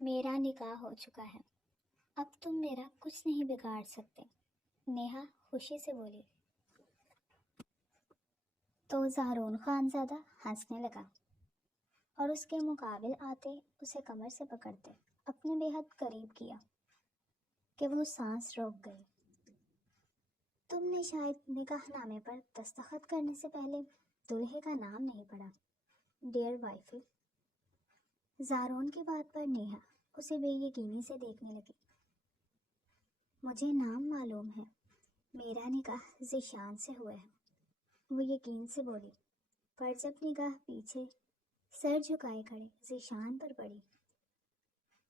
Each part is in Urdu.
میرا نکاح ہو چکا ہے، اب تم میرا کچھ نہیں بگاڑ سکتے، نیہا خوشی سے بولی۔ تو زارون خانزادہ ہنسنے لگا اور اس کے مقابل آتے اسے کمر سے پکڑتے اپنے بے حد قریب کیا کہ وہ سانس روک گئی۔ تم نے شاید نکاح نامے پر دستخط کرنے سے پہلے دلہے کا نام نہیں پڑھا، ڈیئر وائفی۔ زارون کی بات پر نیہا اسے بے یقینی سے دیکھنے لگی۔ مجھے نام معلوم ہے، میرا نکاح ذیشان سے ہوا ہے، وہ یقین سے بولی، پر جب نگاہ پیچھے سر جھکائے کھڑے ذیشان پر پڑی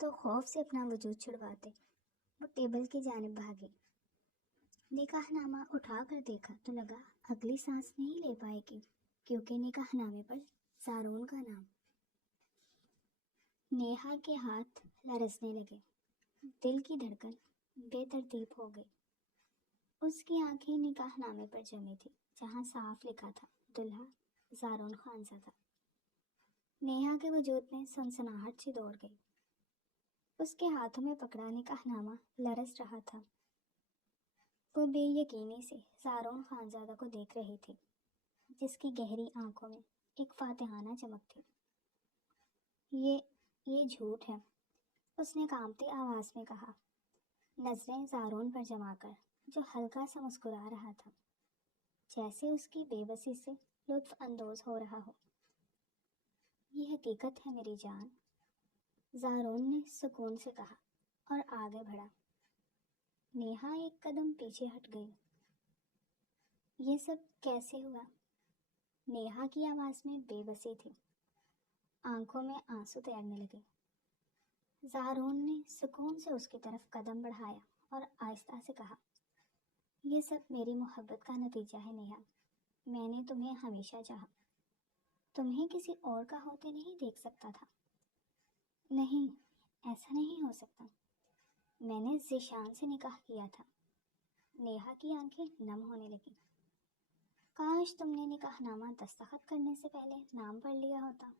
تو خوف سے اپنا وجود چھڑواتے وہ ٹیبل کی جانب بھاگی۔ نکاح نامہ اٹھا کر دیکھا تو لگا اگلی سانس نہیں لے پائے گی کیونکہ نکاح نامے پر زارون کا نام۔ نیہا کے ہاتھ لرزنے لگے، دل کی دھڑکن بے ترتیب ہو گئی۔ اس کی آنکھیں نکاح نامے پر جمی تھی جہاں صاف لکھا تھا دلہا زارون خانزادہ۔ نیہا کے وجود میں سنسناہٹ سی دوڑ گئی، اس کے ہاتھوں میں پکڑا نکاح نامہ لرز رہا تھا۔ وہ بے یقینی سے زارون خانزادہ کو دیکھ رہی تھی جس کی گہری آنکھوں میں ایک فاتحانہ چمک تھی۔ یہ جھوٹ ہے، اس نے کانپتی آواز میں کہا، نظریں زارون پر جما کر جو ہلکا سا مسکرا رہا تھا جیسے اس کی بے بسی سے لطف اندوز ہو رہا ہو۔ یہ حقیقت ہے میری جان، زارون نے سکون سے کہا اور آگے بڑھا۔ نیہا ایک قدم پیچھے ہٹ گئی۔ یہ سب کیسے ہوا؟ نیہا کی آواز میں بے بسی تھی، آنکھوں میں آنسو تیرنے لگے۔ زارون نے سکون سے اس کی طرف قدم بڑھایا اور آہستہ سے کہا، یہ سب میری محبت کا نتیجہ ہے نیہا، میں نے تمہیں ہمیشہ چاہا، تمہیں کسی اور کا ہوتے نہیں دیکھ سکتا تھا۔ نہیں، ایسا نہیں ہو سکتا، میں نے ذیشان سے نکاح کیا تھا۔ نیہا کی آنکھیں نم ہونے لگیں۔ کاش تم نے نکاح نامہ دستخط کرنے سے پہلے نام پڑھ لیا ہوتا۔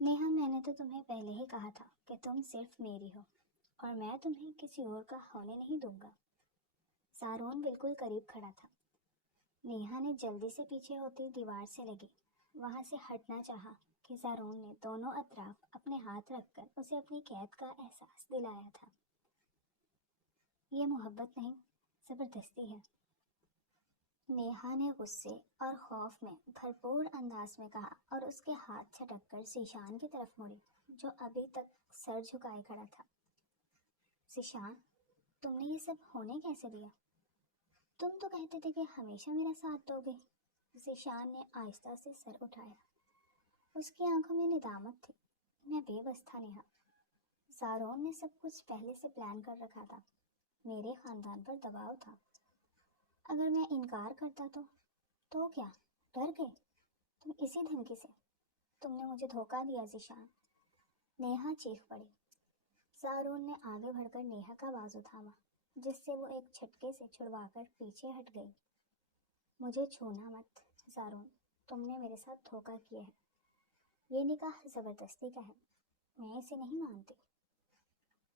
نیہا، میں نے تو تمہیں پہلے ہی کہا تھا کہ تم صرف میری ہو اور میں تمہیں کسی اور کا ہونے نہیں دوں گا۔ زارون بالکل قریب کھڑا تھا۔ نیہا نے جلدی سے پیچھے ہوتی دیوار سے لگی وہاں سے ہٹنا چاہا کہ زارون نے دونوں اطراف اپنے ہاتھ رکھ کر اسے اپنی قید کا احساس دلایا تھا۔ یہ محبت نہیں، زبردستی ہے، نیہا نے غصے اور خوف میں بھرپور انداز میں کہا اور اس کے ہاتھ چھٹک کر ذیشان کی طرف مڑی جو ابھی تک سر جھکائے کھڑا تھا۔ ذیشان، تم نے یہ سب ہونے کیسے دیا؟ تم تو کہتے تھے کہ ہمیشہ میرا ساتھ دو گے۔ ذیشان نے آہستہ سے سر اٹھایا، اس کی آنکھوں میں ندامت تھی۔ میں بے بس تھا نیہا، زارون نے سب کچھ پہلے سے پلان کر رکھا تھا، میرے خاندان پر دباؤ تھا، اگر میں انکار کرتا تو کیا ڈر گئے تم اسی دھمکی سے؟ تم نے مجھے دھوکہ دیا ذیشان، نیہا چیخ پڑی۔ زارون نے آگے بڑھ کر نیہا کا بازو تھاما جس سے وہ ایک جھٹکے سے چھڑوا کر پیچھے ہٹ گئی۔ مجھے چھونا مت زارون، تم نے میرے ساتھ دھوکہ کیا ہے، یہ نکاح زبردستی کا ہے، میں اسے نہیں مانتی۔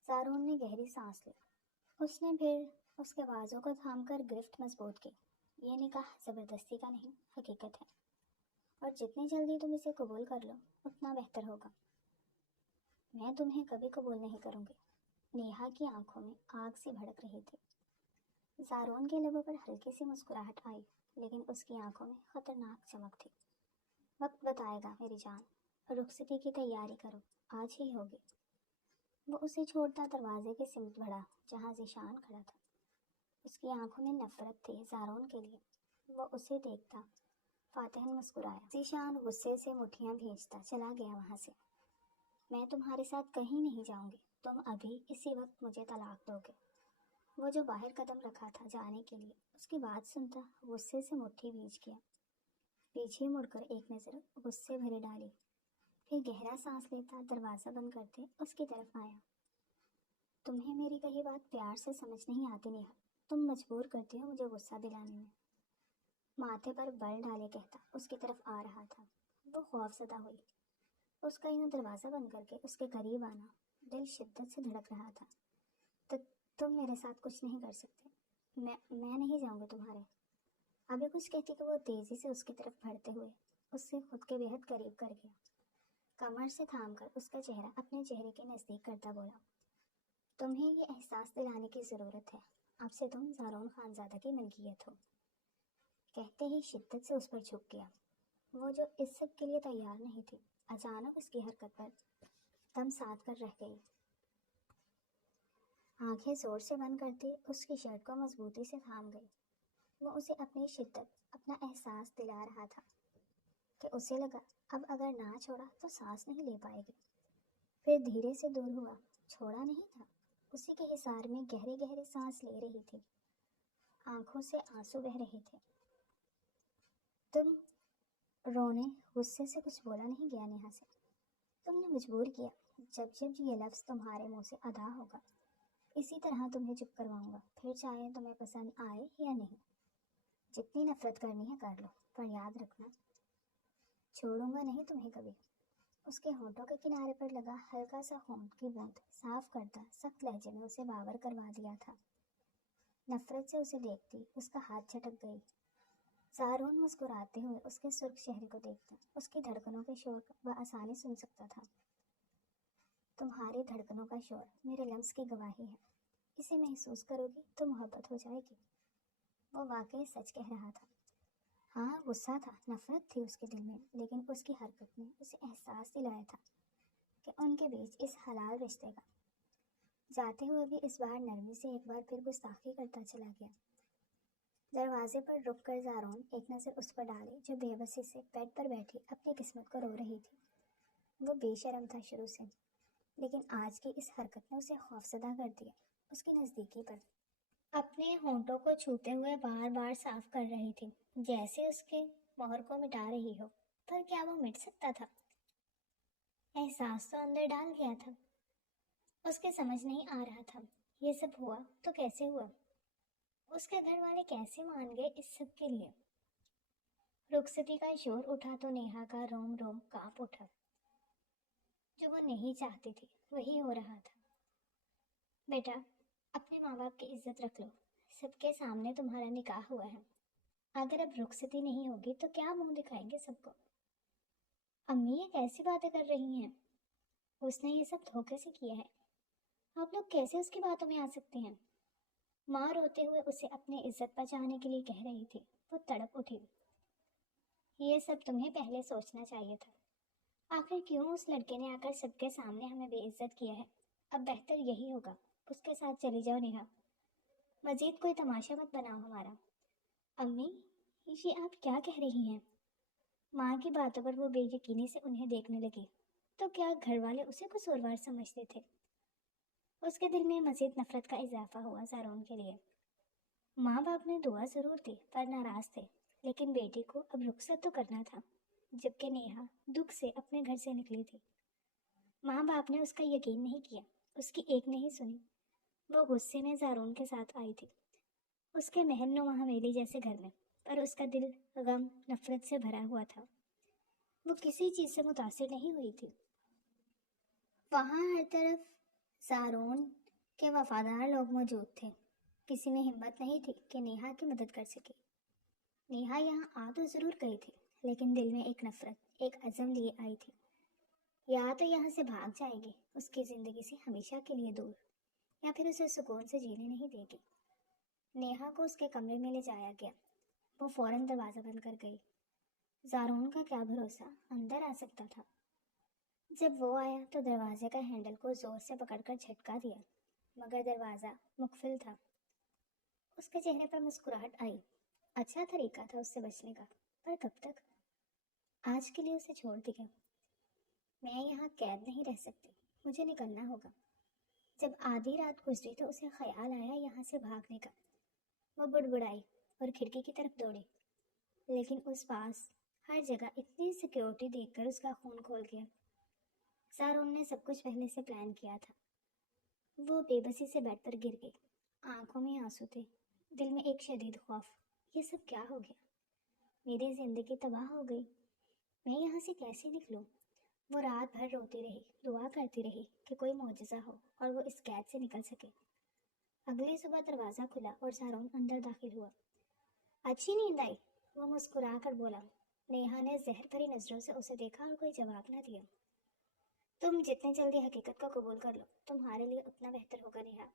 زارون نے گہری سانس لی، اس نے پھر اس کے بازو کو تھام کر گرفت مضبوط کی۔ یہ نکاح زبردستی کا نہیں، حقیقت ہے، اور جتنی جلدی تم اسے قبول کر لو اتنا بہتر ہوگا۔ میں تمہیں کبھی قبول نہیں کروں گی۔ نیہا کی آنکھوں میں آگ سی بھڑک رہی تھی۔ زارون کے لبوں پر ہلکی سی مسکراہٹ آئی لیکن اس کی آنکھوں میں خطرناک چمک تھی۔ وقت بتائے گا میری جان، رخصتی کی تیاری کرو، آج ہی ہوگی۔ وہ اسے چھوڑتا دروازے کی سمت بڑھا جہاں ذیشان کھڑا تھا۔ اس کی آنکھوں میں نفرت تھی زارون کے لیے۔ وہ اسے دیکھتا فاتحن مسکرایا۔ ذیشان غصے سے مٹھیاں بھیجتا چلا گیا وہاں سے۔ میں تمہارے ساتھ کہیں نہیں جاؤں گی، تم ابھی اسی وقت مجھے طلاق دو گے۔ وہ جو باہر قدم رکھا تھا جانے کے لیے، اس کی بات سنتا غصے سے مٹھی بھیج گیا۔ پیچھے مڑ کر ایک نظر غصے بھری ڈالی، پھر گہرا سانس لیتا دروازہ بند کرتے اس کی طرف آیا۔ تمہیں میری کہی بات پیار سے سمجھ نہیں آتی نیہا، تم مجبور کرتی ہو مجھے غصہ دلانے میں۔ ماتھے پر بل ڈالے کہتا اس کی طرف آ رہا تھا۔ وہ خوف زدہ ہوئی، اس کا یوں دروازہ بند کر کے اس کے قریب آنا دل شدت سے دھڑک رہا تھا۔ تو تم میرے ساتھ کچھ نہیں کر سکتے، میں نہیں جاؤں گا تمہارے۔ ابھی کچھ کہتی کہ وہ تیزی سے اس کی طرف بڑھتے ہوئے اس سے خود کے بہت قریب کر گیا، کمر سے تھام کر اس کا چہرہ اپنے چہرے کے نزدیک کرتا بولا، تمہیں یہ احساس دلانے کی ضرورت ہے اب سے تم زارون خانزادہ کی ملکیت ہو۔ کہتے ہی شدت سے اس پر جھک گیا۔ وہ جو اس سب کے لیے تیار نہیں تھی، اچانک اس کی حرکت پر دم ساتھ کر رہ گئی۔ آنکھیں زور سے بند کرتی اس کی شرٹ کو مضبوطی سے تھام گئی۔ وہ اسے اپنی شدت، اپنا احساس دلا رہا تھا کہ اسے لگا اب اگر نہ چھوڑا تو سانس نہیں لے پائے گی۔ پھر دھیرے سے دور ہوا، چھوڑا نہیں تھا، اسی کے حصار میں گہرے گہرے سانس لے رہی تھی، آنکھوں سے آنسو بہہ رہے تھے۔ تم رونے غصے سے کچھ بولا نہیں گیا نیہا سے، تم نے مجبور کیا، جب جب یہ لفظ تمہارے منہ سے ادا ہوگا اسی طرح تمہیں چپ کرواؤں گا، پھر چاہے تمہیں پسند آئے یا نہیں، جتنی نفرت کرنی ہے کر لو، پر یاد رکھنا چھوڑوں گا نہیں تمہیں کبھی۔ اس کے ہونٹوں کے کنارے پر لگا ہلکا سا خون کی بوند صاف کرتا سخت لہجے میں اسے باور کروا دیا تھا۔ نفرت سے اسے دیکھتی اس کا ہاتھ جھٹک گئی۔ زارون مسکراتے ہوئے اس کے سرخ چہرے کو دیکھتا، اس کی دھڑکنوں کے شور کو بآسانی سن سکتا تھا۔ تمہاری دھڑکنوں کا شور میرے لمس کی گواہی ہے، اسے محسوس کرو گی تو محبت ہو جائے گی۔ وہ واقعی سچ کہہ رہا تھا۔ ہاں غصہ تھا، نفرت تھی اس کے دل میں، لیکن اس کی حرکت نے اسے احساس دلایا تھا کہ ان کے بیچ اس حلال رشتے کا۔ جاتے ہوئے بھی اس بار نرمی سے ایک بار پھر گستاخی کرتا چلا گیا۔ دروازے پر رک کر زارون ایک نظر اس پر ڈالی جو بے بسی سے بیڈ پر بیٹھی اپنی قسمت کو رو رہی تھی۔ وہ بے شرم تھا شروع سے، لیکن آج کی اس حرکت نے اسے خوفزدہ کر دیا۔ اس کی نزدیکی پر اپنے ہونٹوں کو چھوتے ہوئے بار بار صاف کر رہی تھی، جیسے اس کے مہر کو مٹا رہی ہو، پر کیا وہ مٹ سکتا تھا؟ احساس تو اندر ڈال گیا تھا، اس کے سمجھ نہیں آ رہا تھا یہ سب ہوا تو کیسے ہوا، اس کے گھر والے کیسے مان گئے اس سب کے لیے۔ رخصتی کا شور اٹھا تو نیہا کا روم روم کانپ اٹھا، جو وہ نہیں چاہتی تھی وہی ہو رہا تھا۔ بیٹا اپنے ماں باپ کی عزت رکھ لو، سب کے سامنے تمہارا نکاح ہوا ہے، اگر اب رخصتی نہیں ہوگی تو کیا منہ دکھائیں گے سب کو؟ امی یہ کیسی باتیں کر رہی ہیں، اس نے یہ سب دھوکے سے کیا ہے، آپ لوگ کیسے اس کی باتوں میں آ سکتے ہیں؟ ماں روتے ہوئے اسے اپنی عزت بچانے کے لیے کہہ رہی تھی۔ وہ تڑپ اٹھی، یہ سب تمہیں پہلے سوچنا چاہیے تھا، آخر کیوں اس لڑکے نے آ کر سب کے سامنے ہمیں بے عزت کیا ہے، اب بہتر یہی ہوگا اس کے ساتھ چلی جاؤ نیہا، مزید کوئی تماشا مت بناؤ ہمارا۔ امی یہ آپ کیا کہہ رہی ہیں؟ ماں کی باتوں پر وہ بے یقینی سے انہیں دیکھنے لگی، تو کیا گھر والے اسے قصوروار سمجھتے تھے؟ اس کے دل میں مزید نفرت کا اضافہ ہوا زارون کے لیے۔ ماں باپ نے دعا ضرور دی پر ناراض تھے، لیکن بیٹی کو اب رخصت تو کرنا تھا، جبکہ نیہا دکھ سے اپنے گھر سے نکلی تھی۔ ماں باپ نے اس کا یقین نہیں کیا، اس کی ایک نہیں سنی۔ وہ غصے میں زارون کے ساتھ آئی تھی اس کے محل نما حویلی جیسے گھر میں، پر اس کا دل غم نفرت سے بھرا ہوا تھا، وہ کسی چیز سے متاثر نہیں ہوئی تھی۔ وہاں ہر طرف زارون کے وفادار لوگ موجود تھے، کسی میں ہمت نہیں تھی کہ نیہا کی مدد کر سکے۔ نیہا یہاں آ تو ضرور گئی تھی، لیکن دل میں ایک نفرت، ایک عزم لیے آئی تھی، یا تو یہاں سے بھاگ جائے گی اس کی زندگی سے ہمیشہ کے لیے دور، یا پھر اسے سکون سے جینے نہیں دے گی۔ نیہا کو اس کے کمرے میں لے جایا گیا، وہ فوراً دروازہ بند کر گئی۔ زارون کا کیا بھروسہ اندر آ سکتا تھا؟ جب وہ آیا تو دروازے کا ہینڈل کو زور سے پکڑ کر جھٹکا دیا، مگر دروازہ مقفل تھا۔ اس کے چہرے پر مسکراہٹ آئی، اچھا طریقہ تھا اس سے بچنے کا، پر کب تک؟ آج کے لیے اسے چھوڑ دیا، میں یہاں قید نہیں رہ سکتی، مجھے نکلنا ہوگا۔ جب آدھی رات گزری تو اسے خیال آیا یہاں سے بھاگنے کا۔ وہ بڑبڑائی اور کھڑکی کی طرف دوڑی، لیکن اس پاس ہر جگہ اتنی سیکیورٹی دیکھ کر اس کا خون کھول گیا۔ زارون نے سب کچھ پہلے سے پلان کیا تھا۔ وہ بے بسی سے بیڈ پر گر گئی، آنکھوں میں آنسو تھے، دل میں ایک شدید خوف، یہ سب کیا ہو گیا؟ میری زندگی تباہ ہو گئی، میں یہاں سے کیسے نکلوں؟ وہ رات بھر روتی رہی، دعا کرتی رہی کہ کوئی معجزہ ہو اور وہ اس قید سے نکل سکے۔ اگلی صبح دروازہ کھلا اور زارون اندر داخل ہوا۔ اچھی نیند آئی؟ وہ مسکرا کر بولا۔ نیہا نے زہر بھری نظروں سے اسے دیکھا اور کوئی جواب نہ دیا۔ تم جتنے جلدی حقیقت کو قبول کر لو تمہارے لیے اتنا بہتر ہوگا نیہا،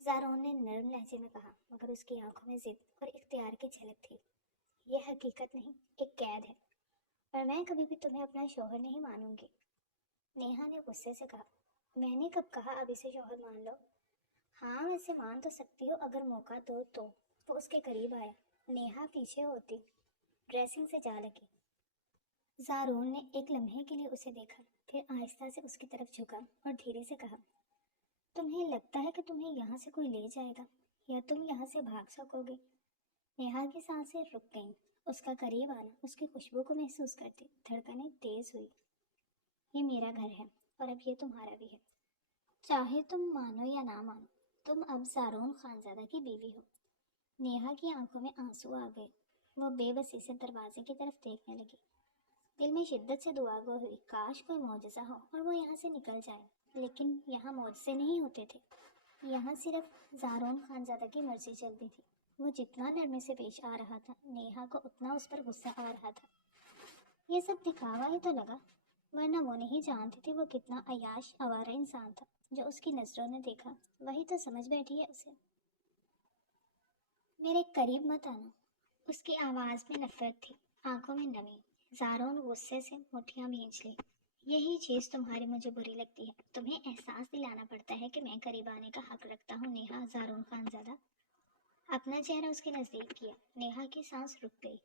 زارون نے نرم لہجے میں کہا، مگر اس کی آنکھوں میں ضد اور اختیار کی جھلک تھی۔ یہ حقیقت نہیں، ایک قید ہے، اور میں کبھی بھی تمہیں اپنا شوہر نہیں مانوں گی۔ نیہا نے غصے سے کہا، میں نے کب کہا اب اسے شوہر مان لو؟ ہاں ویسے مان تو سکتی ہو اگر موقع دو تو۔ وہ اس کے قریب آیا۔ نیہا پیچھے ہوتی ڈریسنگ سے جا لگی۔ زارون نے ایک لمحے کے لیے اسے دیکھا، پھر آہستہ سے اس کی طرف جھکا اور دھیرے سے کہا، تمہیں لگتا ہے کہ تمہیں یہاں سے کوئی لے جائے گا یا تم یہاں سے بھاگ سکو گے؟ نیہا کی سانسیں رک گئیں۔ اس کا قریب آنا اس کی خوشبو کو محسوس کرتی دھڑکنیں تیز ہوئی۔ یہ میرا گھر ہے اور اب یہ تمہارا بھی ہے، چاہے تم مانو یا نہ مانو، تم اب زارون خانزادہ کی بیوی ہو۔ نیہا کی آنکھوں میں آنسو آ گئے۔ وہ بے بسی سے دروازے کی طرف دیکھنے لگی۔ دل میں شدت سے دعا گو ہوئی، کاش کوئی معجزہ ہو اور وہ یہاں سے نکل جائے، لیکن یہاں معجزے نہیں ہوتے تھے، یہاں صرف زارون خانزادہ کی مرضی چلتی تھی۔ وہ جتنا نرمی سے پیش آ رہا تھا نیہا کو اتنا اس پر غصہ آ رہا تھا۔ یہ سب دکھاوا ہی تو لگا، ورنہ وہ نہیں جانتی تھی وہ کتنا عیاش آوارہ انسان تھا۔ جو اس کی نظروں نے دیکھا وہی تو سمجھ بیٹھی ہے اسے۔ میرے قریب مت آنا، اس کی آواز میں نفرت تھی، آنکھوں میں نمی۔ زارون غصے سے مٹھیاں بھینچ لی۔ یہی چیز تمہاری مجھے بری لگتی ہے، تمہیں احساس دلانا پڑتا ہے کہ میں قریب آنے کا حق رکھتا ہوں نیہا زارون خانزادہ۔ اپنا چہرہ اس کے نزدیک کیا۔ نیہا کی سانس رک گئی،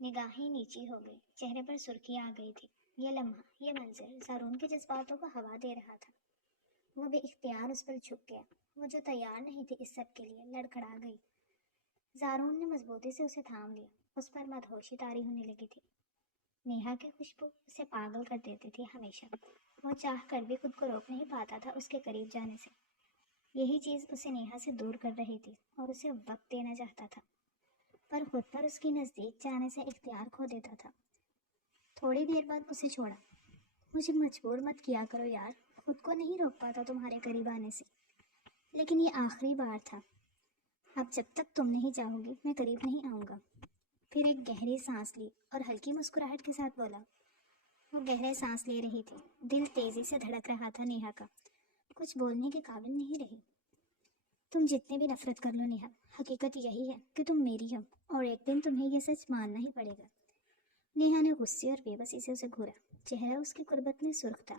نگاہیں نیچی ہو گئی، چہرے پر سرخی آ گئی تھی۔ یہ لمحہ، یہ منظر زارون کے جذباتوں کو ہوا دے رہا تھا۔ وہ بے اختیار اس پر جھک گیا۔ وہ جو تیار نہیں تھی اس سب کے لیے، لڑکھڑا گئی۔ زارون نے مضبوطی سے اسے تھام لیا۔ اس پر مدہوشی طاری ہونے لگی تھی۔ نیہا کی خوشبو اسے پاگل کر دیتی تھی ہمیشہ۔ وہ چاہ کر بھی خود کو روک نہیں پاتا تھا اس کے قریب جانے سے۔ یہی چیز اسے نیہا سے دور کر رہی تھی اور اسے وقت دینا چاہتا تھا، پر خود پر اس کی نزدیک جانے سے اختیار کھو دیتا تھا۔ تھوڑی دیر بعد اسے چھوڑا۔ مجھے مجبور مت کیا کرو یار، خود کو نہیں روک پاتا تمہارے قریب آنے سے، لیکن یہ آخری بار تھا۔ اب جب تک تم نہیں چاہو گی میں قریب نہیں آؤں گا۔ پھر ایک گہری سانس لی اور ہلکی مسکراہٹ کے ساتھ بولا۔ وہ گہرے سانس لے رہی تھی، دل تیزی سے دھڑک رہا تھا نیہا کا، کچھ بولنے کے قابل نہیں رہی۔ تم جتنے بھی نفرت کر لو نیہا، حقیقت یہی ہے کہ تم میری ہو، اور ایک دن تمہیں یہ سچ ماننا ہی پڑے گا۔ نیہا نے غصے اور بے بسی سے اسے گھورا، چہرہ اس کی قربت میں سرخ تھا۔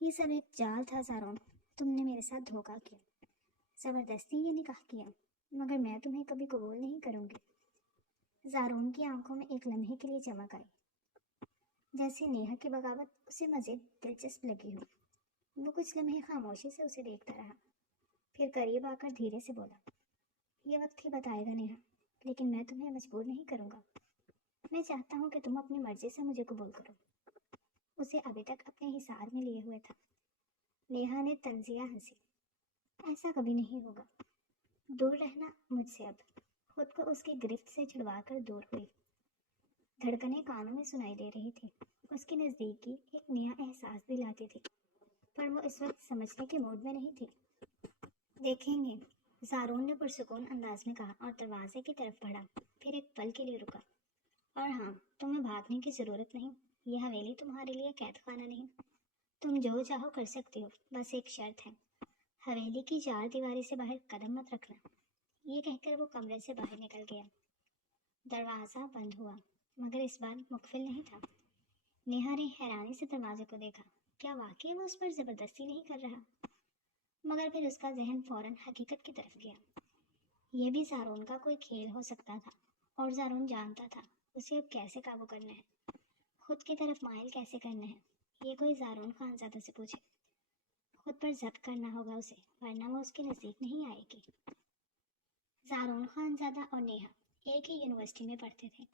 یہ سب ایک جال تھا زارون، تم نے میرے ساتھ دھوکہ کیا، زبردستی یہ نکاح کیا، مگر میں تمہیں کبھی قبول نہیں کروں گی۔ زارون کی آنکھوں میں ایک لمحے کے لیے چمک آئی، جیسے نیہا کی بغاوت اسے مزید دلچسپ لگی ہو۔ وہ کچھ لمحے خاموشی سے اسے دیکھتا رہا، پھر قریب آ کر دھیرے سے بولا، یہ وقت ہی بتائے گا نیہا، لیکن میں تمہیں مجبور نہیں کروں گا۔ میں چاہتا ہوں کہ تم اپنی مرضی سے مجھے قبول کرو۔ اسے ابھی تک اپنے حصار میں لیے ہوئے تھا۔ نیہا نے طنزیہ ہنسی، ایسا کبھی نہیں ہوگا۔ دور رہنا مجھ سے اب۔ خود کو اس کی گرفت سے چھڑوا کر دور ہوئی۔ دھڑکنیں کانوں میں سنائی دے رہی تھی۔ اس کی نزدیکی ایک نیا احساس دلاتی تھی، پر وہ اس وقت سمجھنے کے موڈ میں نہیں تھی۔ دیکھیں گے، زارون نے پرسکون انداز میں کہا اور دروازے کی طرف بڑھا، پھر ایک پل کے لیے رکا۔ اور ہاں، تمہیں بھاگنے کی ضرورت نہیں، یہ حویلی تمہارے لیے قید خانہ نہیں، تم جو چاہو کر سکتے ہو، بس ایک شرط ہے، حویلی کی چار دیواری سے باہر قدم مت رکھنا۔ یہ کہہ کر وہ کمرے سے باہر نکل گیا۔ دروازہ بند ہوا، مگر اس بار مقفل نہیں تھا۔ نیہا نے حیرانی سے دروازے کو دیکھا، کیا واقعی وہ اس پر زبردستی نہیں کر رہا؟ مگر پھر اس کا ذہن فوراً حقیقت کی طرف گیا۔ یہ بھی زارون کا کوئی کھیل ہو سکتا تھا، اور زارون جانتا تھا اسے اب کیسے قابو کرنا ہے، خود کی طرف مائل کیسے کرنا ہے۔ یہ کوئی زارون خانزادہ سے پوچھے، خود پر ضبط کرنا ہوگا اسے، ورنہ وہ اس کے نزدیک نہیں آئے گی۔ زارون خانزادہ اور نیہا ایک ہی یونیورسٹی میں پڑھتے تھے،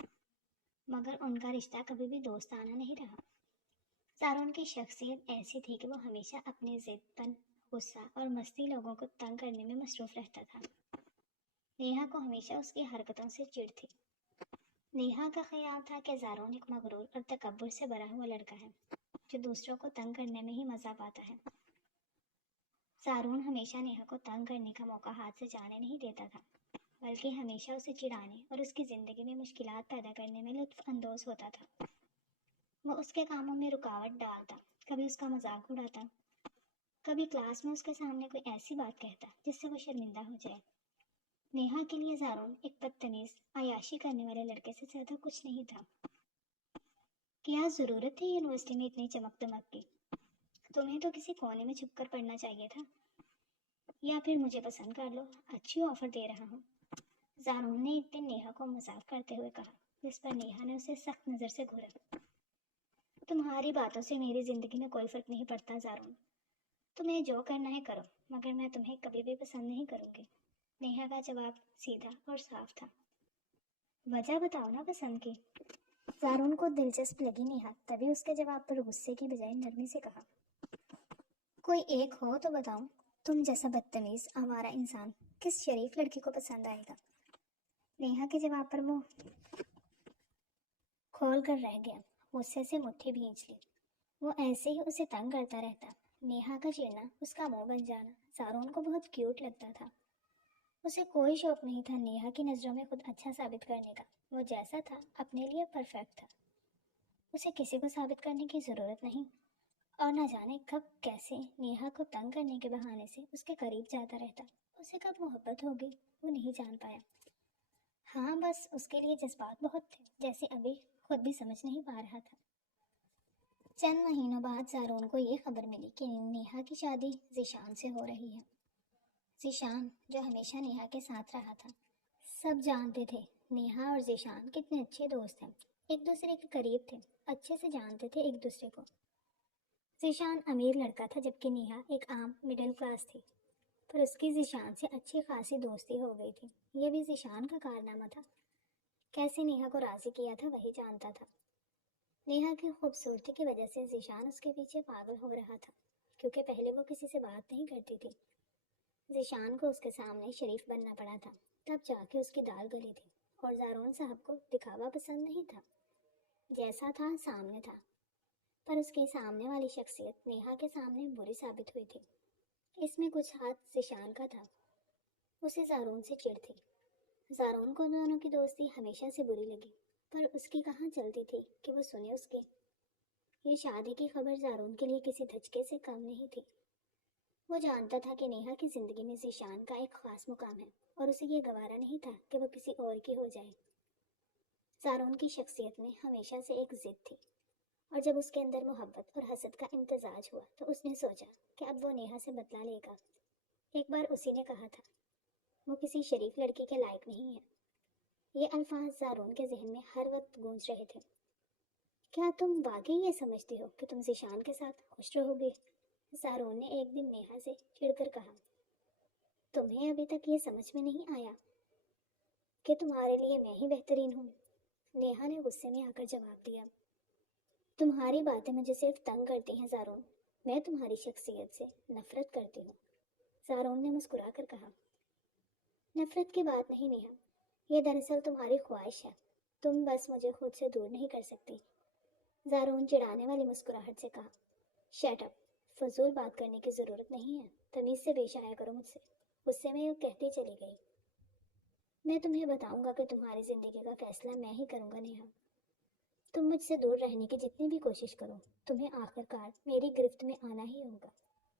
مگر ان کا رشتہ کبھی بھی دوستانہ نہیں رہا۔ زارون کی شخصیت ایسی تھی کہ وہ ہمیشہ اپنے ضد پن، غصہ اور مستی لوگوں کو تنگ کرنے میں مصروف رہتا تھا۔ نیہا کو ہمیشہ اس کی حرکتوں سے چڑ تھی۔ نیہا کا خیال تھا کہ زارون ایک مغرور اور تکبر سے بھرا ہوا لڑکا ہے، جو دوسروں کو تنگ کرنے میں ہی مزہ پاتا ہے۔ زارون ہمیشہ نیہا کو تنگ کرنے کا موقع ہاتھ سے جانے نہیں دیتا تھا، بلکہ ہمیشہ اسے چڑھانے اور اس کی زندگی میں مشکلات پیدا کرنے میں لطف اندوز ہوتا تھا۔ وہ اس کے کاموں میں رکاوٹ ڈالتا، کبھی اس کا مذاق اڑاتا، کبھی کلاس میں اس کے سامنے کوئی ایسی بات کہتا جس سے وہ شرمندہ ہو جائے۔ نیہا کے لیے زارون ایک بدتمیز عیاشی کرنے والے لڑکے سے زیادہ کچھ نہیں تھا۔ کیا ضرورت تھی یونیورسٹی میں اتنی چمک دمک کی؟ تمہیں تو کسی کونے میں چھپ کر پڑھنا چاہیے تھا، یا پھر مجھے پسند کر لو، اچھی آفر دے رہا ہوں، زارون نے ایک دن نیہا کو مذاق کرتے ہوئے کہا، جس پر نیہا نے اسے سخت نظر سے گھورا۔ تمہاری باتوں سے میری زندگی میں کوئی فرق نہیں پڑتا زارون، تمہیں جو کرنا ہے کرو، مگر میں تمہیں کبھی بھی پسند نہیں کروں گی۔ نیہا کا جواب سیدھا اور صاف تھا۔ وجہ بتاؤ نا پسند کی۔ زارون کو دلچسپ لگی نیہا، تبھی اس کے جواب پر غصے کی بجائے نرمی سے کہا، کوئی ایک ہو تو بتاؤ، تم جیسا بدتمیز آوارہ انسان کس شریف لڑکی کو پسند آئے گا؟ نیہا کے جواب پر وہ کھول کر رہ گیا، غصے سے مٹھی بھینچ لی۔ وہ ایسے ہی اسے تنگ کرتا رہتا۔ نیہا کا چڑنا، اس کا منہ بن جانا زارون کو بہت کیوٹ لگتا تھا۔ اسے کوئی شوق نہیں تھا نیہا کی نظروں میں خود اچھا ثابت کرنے کا، وہ جیسا تھا اپنے لیے پرفیکٹ تھا، اسے کسی کو ثابت کرنے کی ضرورت نہیں۔ اور نہ جانے کب کیسے نیہا کو تنگ کرنے کے بہانے سے اس کے قریب جاتا رہتا، اسے کب محبت ہوگی وہ نہیں جان پایا۔ ہاں بس اس کے لیے جذبات بہت تھے، جیسے ابھی خود بھی سمجھ نہیں پا رہا تھا۔ چند مہینوں بعد زارون کو یہ خبر ملی کہ نیہا کی شادی ذیشان سے ہو رہی ہے۔ ذیشان جو ہمیشہ نیہا کے ساتھ رہا تھا، سب جانتے تھے نیہا اور ذیشان کتنے اچھے دوست ہیں، ایک دوسرے کے قریب تھے، اچھے سے جانتے تھے ایک دوسرے کو۔ ذیشان امیر لڑکا تھا جبکہ نیہا ایک عام مڈل کلاس تھی، پر اس کی ذیشان سے اچھی خاصی دوستی ہو گئی تھی۔ یہ بھی ذیشان کا کارنامہ تھا، کیسے نیہا کو راضی کیا تھا وہی جانتا تھا۔ نیہا کی خوبصورتی کی وجہ سے ذیشان اس کے پیچھے پاگل ہو رہا تھا، کیونکہ پہلے وہ کسی سے بات نہیں کرتی تھی۔ ذیشان کو اس کے سامنے شریف بننا پڑا تھا، تب جا کے اس کی دال گلی تھی، اور زارون صاحب کو دکھاوا پسند نہیں تھا، جیسا تھا سامنے تھا، پر اس کے سامنے والی شخصیت نیہا کے سامنے بری ثابت ہوئی تھی۔ اس میں کچھ ہاتھ ذیشان کا تھا، اسے زارون سے چڑ تھی۔ زارون کو دونوں کی دوستی ہمیشہ سے بری لگی، پر اس کی کہاں چلتی تھی کہ وہ سنے اس کی۔ یہ شادی کی خبر زارون کے لیے کسی دھچکے سے کم نہیں تھی۔ وہ جانتا تھا کہ نیہا کی زندگی میں ذیشان کا ایک خاص مقام ہے، اور اسے یہ گوارا نہیں تھا کہ وہ کسی اور کی ہو جائے۔ زارون کی شخصیت میں ہمیشہ سے ایک ضد تھی، اور جب اس کے اندر محبت اور حسد کا امتزاج ہوا تو اس نے سوچا کہ اب وہ نیہا سے بدلہ لے گا۔ ایک بار اسی نے کہا تھا، وہ کسی شریف لڑکی کے لائق نہیں ہے۔ یہ الفاظ زارون کے ذہن میں ہر وقت گونج رہے تھے۔ کیا تم واقعی یہ سمجھتی ہو کہ تم ذیشان کے ساتھ خوش رہو گے؟ زارون نے ایک دن نیہا سے چڑ کر کہا۔ تمہیں ابھی تک یہ سمجھ میں نہیں آیا کہ تمہارے لیے میں ہی بہترین ہوں؟ نیہا نے غصے میں آ کر جواب دیا۔ تمہاری باتیں مجھے صرف تنگ کرتی ہیں زارون، میں تمہاری شخصیت سے نفرت کرتی ہوں۔ زارون نے مسکرا کر کہا، نفرت کی بات نہیں نیہا، یہ دراصل تمہاری خواہش ہے، تم بس مجھے خود سے دور نہیں کر سکتی۔ زارون چڑھانے والی مسکراہٹ سے کہا، شٹ اپ، فضول بات کرنے کی ضرورت نہیں ہے، تمیز سے پیش آیا کرو مجھ سے۔ غصے میں کہتی چلی گئی، میں تمہیں بتاؤں گا کہ تمہاری زندگی کا فیصلہ میں ہی کروں گا نیہا۔ تم مجھ سے دور رہنے کی جتنی بھی کوشش کرو، تمہیں آخر کار میری گرفت میں آنا ہی ہوگا۔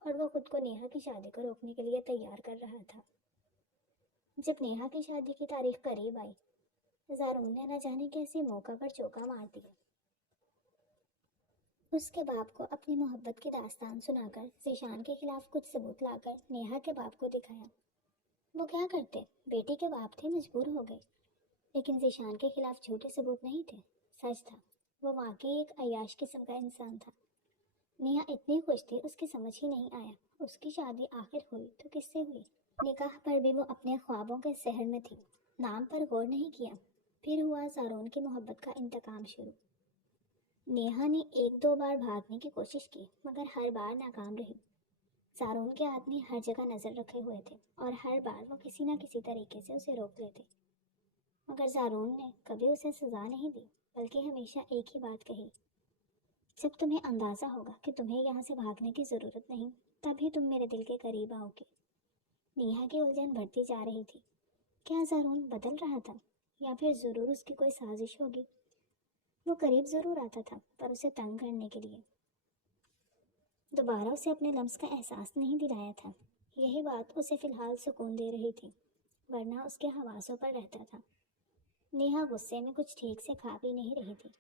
اور وہ خود کو نیہا کی شادی کو روکنے کے لیے تیار کر رہا تھا۔ جب نیہا کی شادی کی تاریخ قریب آئی، زارون نے نہ جانے کیسے موقع پر چوکا مار دیا۔ اس کے باپ کو اپنی محبت کی داستان سنا کر ذیشان کے خلاف کچھ ثبوت لا کر نیہا کے باپ کو دکھایا۔ وہ کیا کرتے، بیٹی کے باپ تھے، مجبور ہو گئے، لیکن ذیشان کے خلاف جھوٹے ثبوت نہیں تھے، سچ تھا۔ وہ واقعی ایک عیاش قسم کا انسان تھا۔ نیہا اتنی خوش تھی اس کی سمجھ ہی نہیں آیا، اس کی شادی آخر ہوئی تو کس سے ہوئی؟ نکاح پر بھی وہ اپنے خوابوں کے سحر میں تھی، نام پر غور نہیں کیا۔ پھر ہوا زارون کی محبت کا انتقام شروع۔ نیہا نے ایک دو بار بھاگنے کی کوشش کی، مگر ہر بار ناکام رہی۔ زارون کے آدمی ہر جگہ نظر رکھے ہوئے تھے، اور ہر بار وہ کسی نہ کسی طریقے سے اسے روک لیتے، مگر زارون نے کبھی اسے سزا نہیں دی، بلکہ ہمیشہ ایک ہی بات کہی، جب تمہیں اندازہ ہوگا کہ تمہیں یہاں سے بھاگنے کی ضرورت نہیں، تبھی تم میرے دل کے قریب آؤ گے۔ نیہا کی الجھن بڑھتی جا رہی تھی۔ کیا زارون بدل رہا تھا، یا پھر ضرور اس کی کوئی سازش ہوگی؟ وہ قریب ضرور آتا تھا، پر اسے تنگ کرنے کے لیے، دوبارہ اسے اپنے لمس کا احساس نہیں دلایا تھا۔ یہی بات اسے فی الحال سکون دے رہی تھی، ورنہ اس کے حواسوں پر رہتا تھا۔ نیہا غصے میں کچھ ٹھیک سے کھا پی نہیں رہی تھی،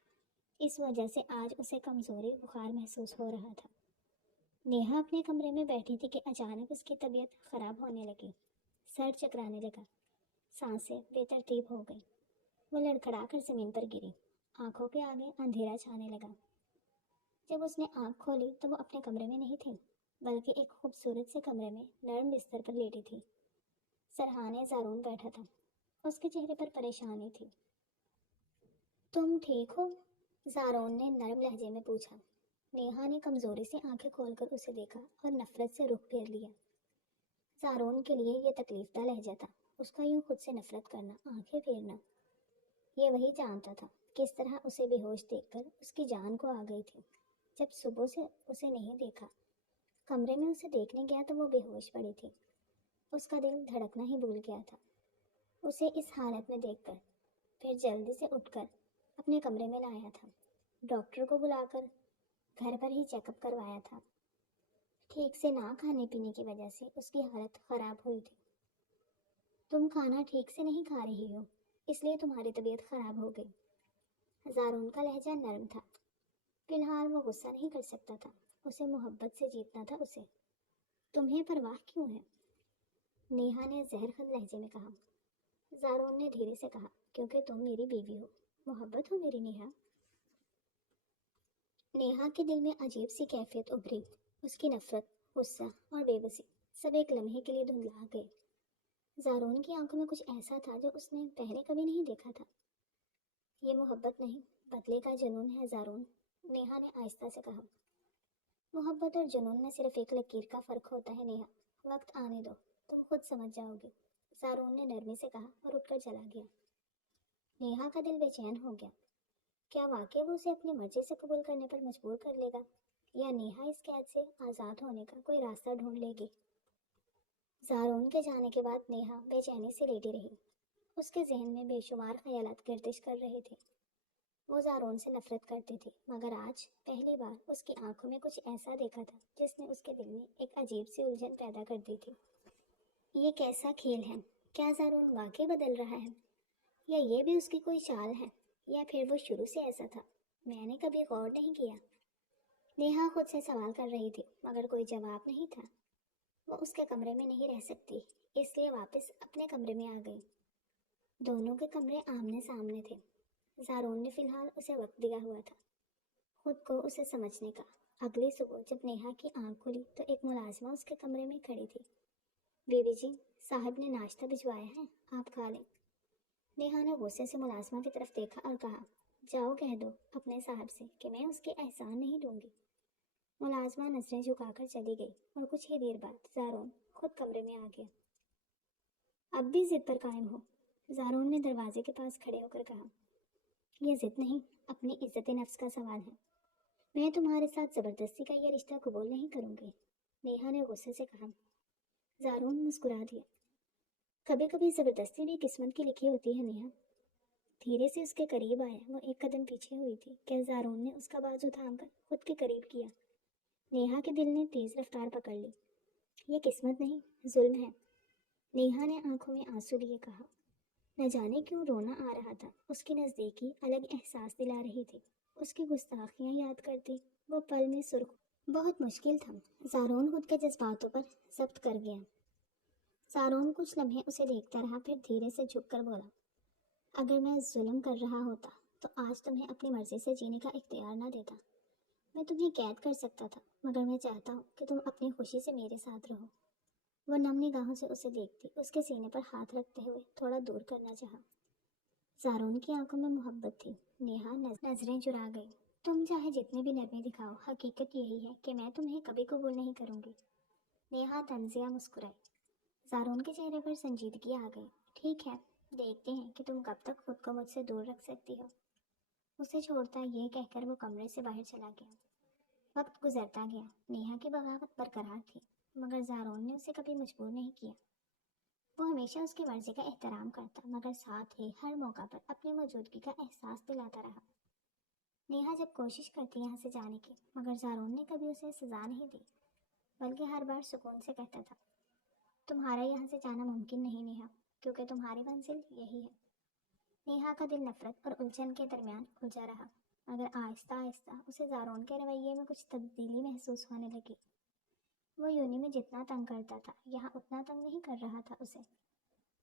اس وجہ سے آج اسے کمزوری بخار محسوس ہو رہا تھا۔ نیہا اپنے کمرے میں بیٹھی تھی کہ اچانک اس کی طبیعت خراب ہونے لگی۔ سر چکرانے لگا، سانسیں بے ترتیب ہو گئی۔ وہ لڑکھڑا کر زمین پر گری، آنکھوں کے آگے اندھیرا چھانے لگا۔ جب اس نے آنکھ کھولی تو وہ اپنے کمرے میں نہیں تھی، بلکہ ایک خوبصورت سے کمرے میں نرم بستر پر لیٹی تھی۔ سرحانے زارون بیٹھا تھا، اس کے چہرے پر پریشانی تھی۔ تم ٹھیک ہو؟ زارون نے نرم لہجے میں پوچھا۔ نیہا نے کمزوری سے آنکھیں کھول کر اسے دیکھا اور نفرت سے رخ پھیر لیا۔ زارون کے لیے یہ تکلیف دہ لہجہ تھا، اس کا یوں خود سے نفرت کرنا، آنکھیں پھیرنا۔ یہ وہی جانتا تھا، کس طرح اسے بے ہوش دیکھ کر اس کی جان کو آ گئی تھی۔ جب صبح سے اسے نہیں دیکھا، کمرے میں اسے دیکھنے گیا تو وہ بے ہوش پڑی تھی۔ اس کا دل دھڑکنا ہی بھول گیا تھا اسے اس حالت میں دیکھ کر۔ پھر جلدی سے اٹھ کر اپنے کمرے میں لایا تھا، ڈاکٹر کو بلا کر گھر پر ہی چیک اپ کروایا تھا۔ ٹھیک سے نہ کھانے پینے کی وجہ سے اس کی حالت خراب ہوئی تھی۔ تم کھانا ٹھیک سے نہیں کھا رہی ہو، اس لیے تمہاری طبیعت خراب ہو گئی۔ زارون کا لہجہ نرم تھا، فی الحال وہ غصہ نہیں کر سکتا تھا، اسے محبت سے جیتنا تھا اسے۔ تمہیں پرواہ کیوں ہے؟ نیہا نے زہر خند لہجے میں کہا۔ زارون نے دھیرے سے کہا، کیونکہ تم میری بیوی ہو، محبت ہو میری نیہا۔ نیہا کے دل میں عجیب سی کیفیت ابھری، اس کی نفرت، غصہ اور بے بسی سب ایک لمحے کے لیے دھندلا گئے۔ زارون کی آنکھوں میں کچھ ایسا تھا جو اس نے پہلے کبھی نہیں دیکھا تھا۔ یہ محبت نہیں، بدلے کا جنون ہے زارون، نیہا نے آہستہ سے کہا۔ محبت اور جنون میں صرف ایک لکیر کا فرق ہوتا ہے نیہا، وقت آنے دو، تم خود سمجھ جاؤ گی، زارون نے نرمی سے کہا اور اٹھ کر چلا گیا۔ نیہا کا دل بے چین ہو گیا۔ کیا واقعی وہ اسے اپنی مرضی سے قبول کرنے پر مجبور کر لے گا، یا نیہا اس قید سے آزاد ہونے کا کوئی راستہ ڈھونڈ لے گی؟ زارون کے جانے کے بعد نیہا بے چینی سے لیٹی رہی، اس کے ذہن میں بے شمار خیالات گردش کر رہے تھے۔ وہ زارون سے نفرت کرتی تھی، مگر آج پہلی بار اس کی آنکھوں میں کچھ ایسا دیکھا تھا جس نے اس کے دل میں ایک عجیب سی الجھن پیدا کر دی تھی۔ یہ کیسا کھیل ہے؟ کیا زارون واقعی بدل رہا ہے، یا یہ بھی اس کی کوئی چال ہے، یا پھر وہ شروع سے ایسا تھا؟ میں نے کبھی غور نہیں کیا۔ نیہا خود سے سوال کر رہی تھی، مگر کوئی جواب نہیں تھا۔ وہ اس کے کمرے میں نہیں رہ سکتی، اس لیے واپس اپنے کمرے میں آ گئی۔ دونوں کے کمرے آمنے سامنے تھے۔ زارون نے فی الحال اسے وقت دیا ہوا تھا خود کو اسے سمجھنے کا۔ اگلی صبح جب نیہا کی آنکھ کھلی تو ایک ملازمہ اس کے کمرے میں کھڑی تھی۔ بی بی جی، صاحب نے ناشتہ بھجوایا ہے، آپ کھا لیں۔ نیہا نے غصے سے ملازمہ کی طرف دیکھا اور کہا، جاؤ کہہ دو اپنے صاحب سے کہ میں اس کے احسان نہیں دوں گی۔ ملازمہ نظریں جھکا کر چلی گئی اور کچھ ہی دیر بعد زارون خود کمرے میں آ گیا۔ اب بھی ضد پر قائم ہو؟ زارون نے دروازے کے پاس کھڑے ہو کر کہا۔ یہ ضد نہیں، اپنی عزت نفس کا سوال ہے۔ میں تمہارے ساتھ زبردستی کا یہ رشتہ قبول نہیں کروں گی، نیہا نے غصے سے کہا۔ زارون مسکرا دیا۔ کبھی کبھی زبردستی بھی قسمت کی لکھی ہوتی ہے نیہا۔ دھیرے سے اس کے قریب آیا، وہ ایک قدم پیچھے ہوئی تھی کہ زارون نے اس کا بازو تھام کر خود کے قریب کیا۔ نیہا کے دل نے تیز رفتار پکڑ لی۔ یہ قسمت نہیں، ظلم ہے، نیہا نے آنکھوں میں آنسو لیے کہا۔ نہ جانے کیوں رونا آ رہا تھا، اس کی نزدیکی الگ احساس دلا رہی تھی۔ اس کی گستاخیاں یاد کرتی وہ پل میں سرخ۔ بہت مشکل تھا، زارون خود کے جذباتوں پر ضبط کر گیا۔ زارون کچھ لمحے اسے دیکھتا رہا، پھر دھیرے سے جھک کر بولا، اگر میں ظلم کر رہا ہوتا تو آج تمہیں اپنی مرضی سے جینے کا اختیار نہ دیتا۔ میں تمہیں قید کر سکتا تھا، مگر میں چاہتا ہوں کہ تم اپنی خوشی سے میرے ساتھ رہو۔ وہ نم نگاہوں سے اسے دیکھتی، اس کے سینے پر ہاتھ رکھتے ہوئے تھوڑا دور کرنا چاہا۔ زارون کی آنکھوں میں محبت تھی۔ نیہا نظریں چرا گئی۔ تم چاہے جتنی بھی نرمی دکھاؤ، حقیقت یہی ہے کہ میں تمہیں کبھی قبول نہیں کروں گی۔ نیہا طنزیہ مسکرائی۔ زارون کے چہرے پر سنجیدگی آ گئی۔ ٹھیک ہے، دیکھتے ہیں کہ تم کب تک خود کو مجھ سے دور رکھ سکتی ہو۔ اسے چھوڑتا یہ کہہ کر وہ کمرے سے باہر چلا گیا۔ وقت گزرتا گیا، نیہا کی بغاوت برقرار تھی، مگر زارون نے اسے کبھی مجبور نہیں کیا۔ وہ ہمیشہ اس کی مرضی کا احترام کرتا، مگر ساتھ ہی ہر موقع پر اپنی موجودگی کا احساس دلاتا رہا۔ نیہا جب کوشش کرتی یہاں سے جانے کی، مگر زارون نے کبھی اسے سزا نہیں دی، بلکہ ہر بار سکون سے کہتا تھا، تمہارا یہاں سے جانا ممکن نہیں نیہا، کیونکہ تمہاری منزل یہی ہے۔ نیہا کا دل نفرت اور الجھن کے درمیان الجھا رہا، مگر آہستہ آہستہ اسے زارون کے رویے میں کچھ تبدیلی محسوس ہونے لگی۔ وہ یونی میں جتنا تنگ کرتا تھا، یہاں اتنا تنگ نہیں کر رہا تھا اسے،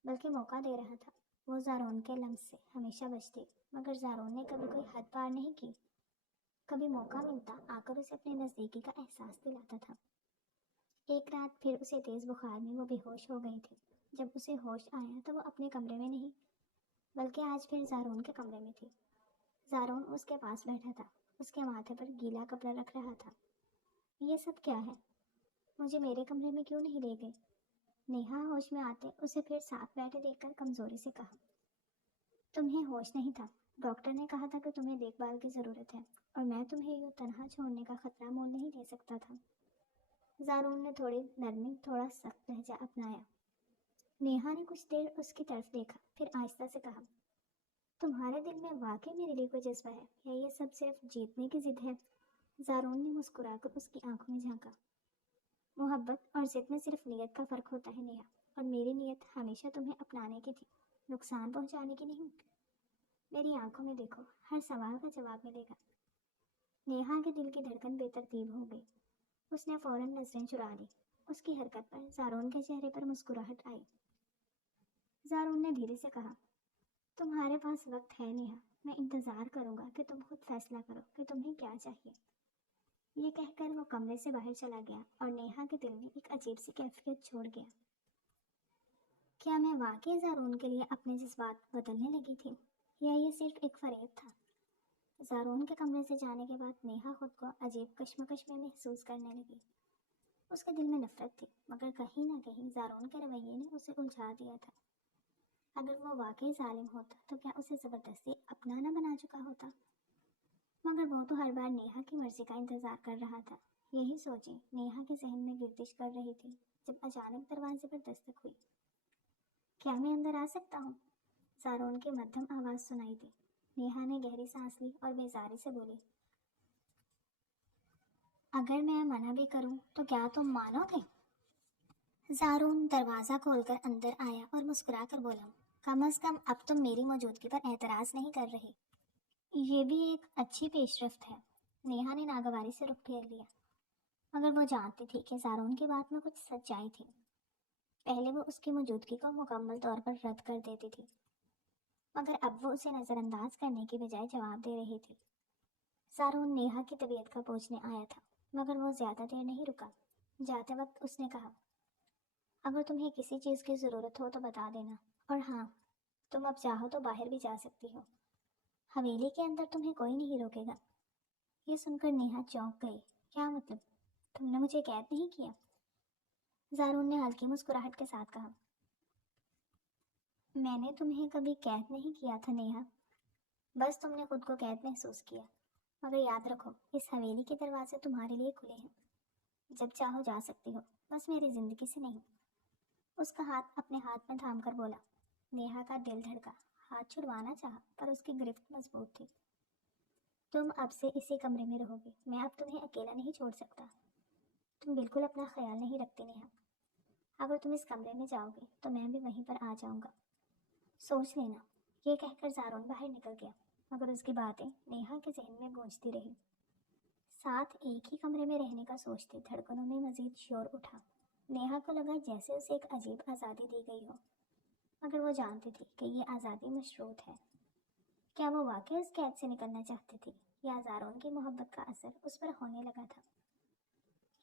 بلکہ موقع دے رہا تھا۔ وہ زارون کے لمس سے ہمیشہ بچتی، مگر زارون نے کبھی کوئی حد پار نہیں کی۔ کبھی موقع ملتا آ کر اسے اپنے نزدیکی کا احساس دلاتا تھا۔ ایک رات پھر اسے تیز بخار میں وہ بے ہوش ہو گئی تھی۔ جب اسے ہوش آیا تو وہ اپنے کمرے میں نہیں، بلکہ آج پھر زارون کے کمرے میں تھی۔ زارون اس کے پاس بیٹھا تھا، اس کے ماتھے پر گیلا کپڑا رکھ رہا تھا۔ یہ سب کیا ہے؟ مجھے میرے کمرے میں کیوں نہیں لے گئے؟ نیہا ہوش میں آتے اسے پھر ساتھ بیٹھے دیکھ کر کمزوری سے کہا، تمہیں ہوش نہیں تھا، ڈاکٹر نے کہا تھا کہ تمہیں دیکھ بھال کی ضرورت ہے، اور میں تمہیں یوں تنہا چھوڑنے کا خطرہ مول نہیں لے سکتا تھا۔ زارون نے تھوڑی نرمی، تھوڑا سخت لہجہ اپنایا۔ نیہا نے کچھ دیر اس کی طرف دیکھا، پھر آہستہ سے کہا، تمہارے دل میں واقعی میرے لیے کوئی جذبہ ہے، یا یہ سب صرف جیتنے کی ضد ہے؟ زارون نے مسکرا کر اس کی آنکھوں میں جھانکا۔ محبت اور ضد میں صرف نیت کا فرق ہوتا ہے نیہا، اور میری نیت ہمیشہ تمہیں اپنانے کی تھی، نقصان پہنچانے کی نہیں۔ میری آنکھوں میں دیکھو، ہر سوال کا جواب ملے گا۔ نیہا کے دل کی دھڑکن بے ترتیب ہو گئی۔ اس نے فوراً نظریں چرا لی۔ اس کی حرکت پر زارون کے چہرے پر مسکراہٹ آئی۔ زارون نے دھیرے سے کہا، تمہارے پاس وقت ہے نیہا، میں انتظار کروں گا کہ تم خود فیصلہ کرو کہ تمہیں کیا چاہیے۔ یہ کہہ کر وہ کمرے سے باہر چلا گیا، اور نیہا کے دل میں ایک عجیب سی کیفیت چھوڑ گیا۔ کیا میں واقعی زارون کے لیے اپنے جذبات بدلنے لگی تھی، یا یہ صرف ایک فریب تھا؟ زارون کے کمرے سے جانے کے بعد نیہا خود کو عجیب کشمکش میں محسوس کرنے لگی۔ اس کے دل میں نفرت تھی، مگر کہیں نہ کہیں زارون کے رویے نے اسے الجھا دیا تھا۔ اگر وہ واقعی ظالم ہوتا تو کیا اسے زبردستی اپنا نہ بنا چکا ہوتا؟ مگر وہ تو ہر بار نیہا کی مرضی کا انتظار کر رہا تھا۔ یہی سوچیں نیہا کے ذہن میں گردش کر رہی تھی جب اچانک دروازے پر دستک ہوئی۔ کیا میں اندر آ سکتا ہوں؟ زارون کی مدھم آواز سنائی دی۔ نیہا نے گہری سانس لی اور بیزاری سے بولی، اگر میں منع بھی کروں تو کیا تم مانو گے؟ زارون دروازہ کھول کر اندر آیا اور مسکرا کر بولا، کم از کم اب تم میری موجودگی پر اعتراض نہیں کر رہی۔ یہ بھی ایک اچھی پیش رفت ہے۔ نیہا نے ناگواری سے رخ پھیر لیا، مگر وہ جانتی تھی کہ زارون کی بات میں کچھ سچائی تھی۔ پہلے وہ اس کی موجودگی کو مکمل طور پر رد کر دیتی تھی، مگر اب وہ اسے نظر انداز کرنے کی بجائے جواب دے رہی تھی۔ زارون نیہا کی طبیعت کا پوچھنے آیا تھا، مگر وہ زیادہ دیر نہیں رکا۔ جاتے وقت اس نے کہا، اگر تمہیں کسی چیز کی ضرورت ہو تو بتا دینا، اور ہاں، تم اب چاہو تو باہر بھی جا سکتی ہو، حویلی کے اندر تمہیں کوئی نہیں روکے گا۔ یہ سن کر نیہا چونک گئی۔ کیا مطلب؟ تم نے مجھے قید نہیں کیا؟ زارون نے ہلکی مسکراہٹ کے ساتھ کہا، میں نے تمہیں کبھی قید نہیں کیا تھا نیہا، بس تم نے خود کو قید محسوس کیا۔ مگر یاد رکھو، اس حویلی کے دروازے تمہارے لیے کھلے ہیں، جب چاہو جا سکتی ہو، بس میری زندگی سے نہیں۔ اس کا ہاتھ اپنے ہاتھ میں تھام کر بولا۔ نیہا کا دل دھڑکا، ہاتھ چھڑوانا چاہا، پر اس کی گرفت مضبوط تھی۔ تم اب سے اسی کمرے میں رہو گی، میں اب تمہیں اکیلا نہیں چھوڑ سکتا۔ تم بالکل اپنا خیال نہیں رکھتی نیہا، اگر تم اس کمرے میں جاؤ گی تو میں بھی وہیں پر آ جاؤں گا، سوچ لینا۔ یہ کہہ کر زارون باہر نکل گیا، مگر اس کی باتیں نیہا کے ذہن میں گونجتی رہی۔ ساتھ ایک ہی کمرے میں رہنے کا سوچتی دھڑکنوں میں مزید شور اٹھا۔ نیہا کو لگا جیسے اسے ایک عجیب آزادی دی گئی ہو، مگر وہ جانتی تھی کہ یہ آزادی مشروط ہے۔ کیا وہ واقعی اس قید سے نکلنا چاہتی تھی، یا زارون کی محبت کا اثر اس پر ہونے لگا تھا؟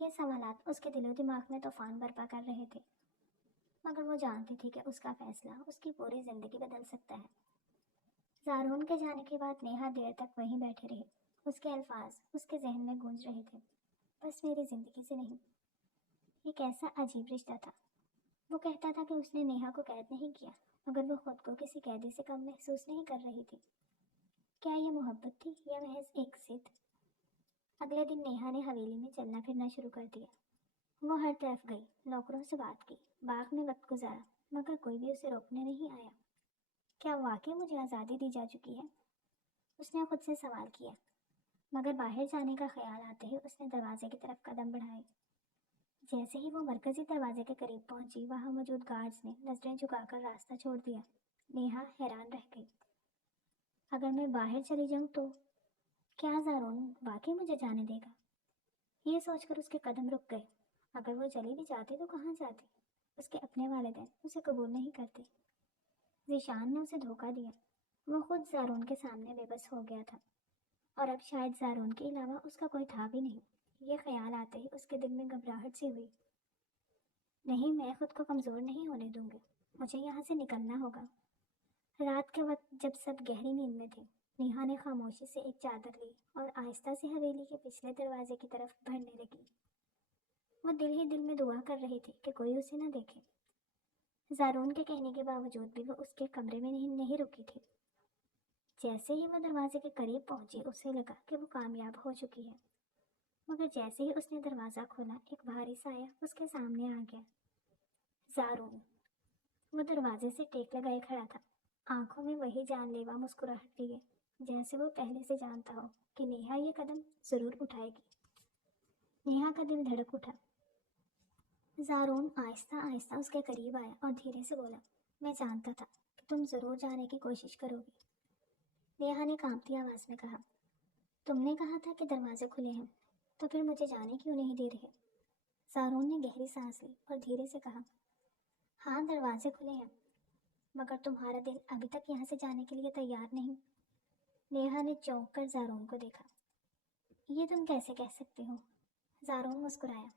یہ سوالات اس کے دل و دماغ میں طوفان برپا کر رہے تھے، مگر وہ جانتی تھی کہ اس کا فیصلہ اس کی پوری زندگی بدل سکتا ہے۔ زارون کے جانے کے بعد نیہا دیر تک وہیں بیٹھی رہی۔ اس کے الفاظ اس کے ذہن میں گونج رہے تھے، بس میری زندگی سے نہیں۔ یہ کیسا عجیب رشتہ تھا۔ وہ کہتا تھا کہ اس نے نیہا کو قید نہیں کیا، مگر وہ خود کو کسی قیدی سے کم محسوس نہیں کر رہی تھی۔ کیا یہ محبت تھی یا محض ایک ضد؟ اگلے دن نیہا نے حویلی میں چلنا پھرنا شروع کر دیا۔ وہ ہر طرف گئی، نوکروں سے بات کی، باغ میں وقت گزارا، مگر کوئی بھی اسے روکنے نہیں آیا۔ کیا واقعی مجھے آزادی دی جا چکی ہے؟ اس نے خود سے سوال کیا، مگر باہر جانے کا خیال آتے ہی اس نے دروازے کی طرف قدم بڑھائے۔ جیسے ہی وہ مرکزی دروازے کے قریب پہنچی، وہاں موجود گارڈز نے نظریں جھکا کر راستہ چھوڑ دیا۔ نیہا حیران رہ گئی۔ اگر میں باہر چلی جاؤں تو کیا زارون واقعی مجھے جانے دے گا؟ یہ سوچ کر اس کے قدم رک گئے۔ اگر وہ چلی بھی جاتی تو کہاں جاتی؟ اس کے اپنے والدین اسے قبول نہیں کرتے۔ ذیشان نے اسے دھوکہ دیا۔ وہ خود زارون کے سامنے بے بس ہو گیا تھا، اور اب شاید زارون کے علاوہ اس کا کوئی تھا بھی نہیں۔ یہ خیال آتے ہی اس کے دل میں گھبراہٹ سی ہوئی۔ نہیں، میں خود کو کمزور نہیں ہونے دوں گی، مجھے یہاں سے نکلنا ہوگا۔ رات کے وقت جب سب گہری نیند میں تھے، نیہا نے خاموشی سے ایک چادر لی اور آہستہ سے حویلی کے پچھلے دروازے کی طرف بڑھنے لگی۔ وہ دل ہی دل میں دعا کر رہی تھی کہ کوئی اسے نہ دیکھے۔ زارون کے کہنے کے باوجود بھی وہ اس کے کمرے میں نہیں رکی تھی۔ جیسے ہی وہ دروازے کے قریب پہنچی، اسے لگا کہ وہ کامیاب ہو چکی ہے، مگر جیسے ہی اس نے دروازہ کھولا، ایک بھاری سایہ اس کے سامنے آ گیا۔ زارون! وہ دروازے سے ٹیک لگائے کھڑا تھا، آنکھوں میں وہی جان لیوا مسکراہٹ لیے، جیسے وہ پہلے سے جانتا ہو کہ نیہا یہ قدم ضرور اٹھائے گی۔ نیہا کا دل دھڑک اٹھا۔ زارون آہستہ آہستہ اس کے قریب آیا اور دھیرے سے بولا، میں جانتا تھا کہ تم ضرور جانے کی کوشش کرو گی۔ نیہا نے کانپتی آواز میں کہا، تم نے کہا تھا کہ دروازے کھلے ہیں، تو پھر مجھے جانے کیوں نہیں دے رہے؟ زارون نے گہری سانس لی اور دھیرے سے کہا، ہاں دروازے کھلے ہیں، مگر تمہارا دل ابھی تک یہاں سے جانے کے لیے تیار نہیں۔ نیہا نے چونک کر زارون کو دیکھا۔ یہ تم کیسے کہہ سکتے ہو؟ زارون مسکرایا،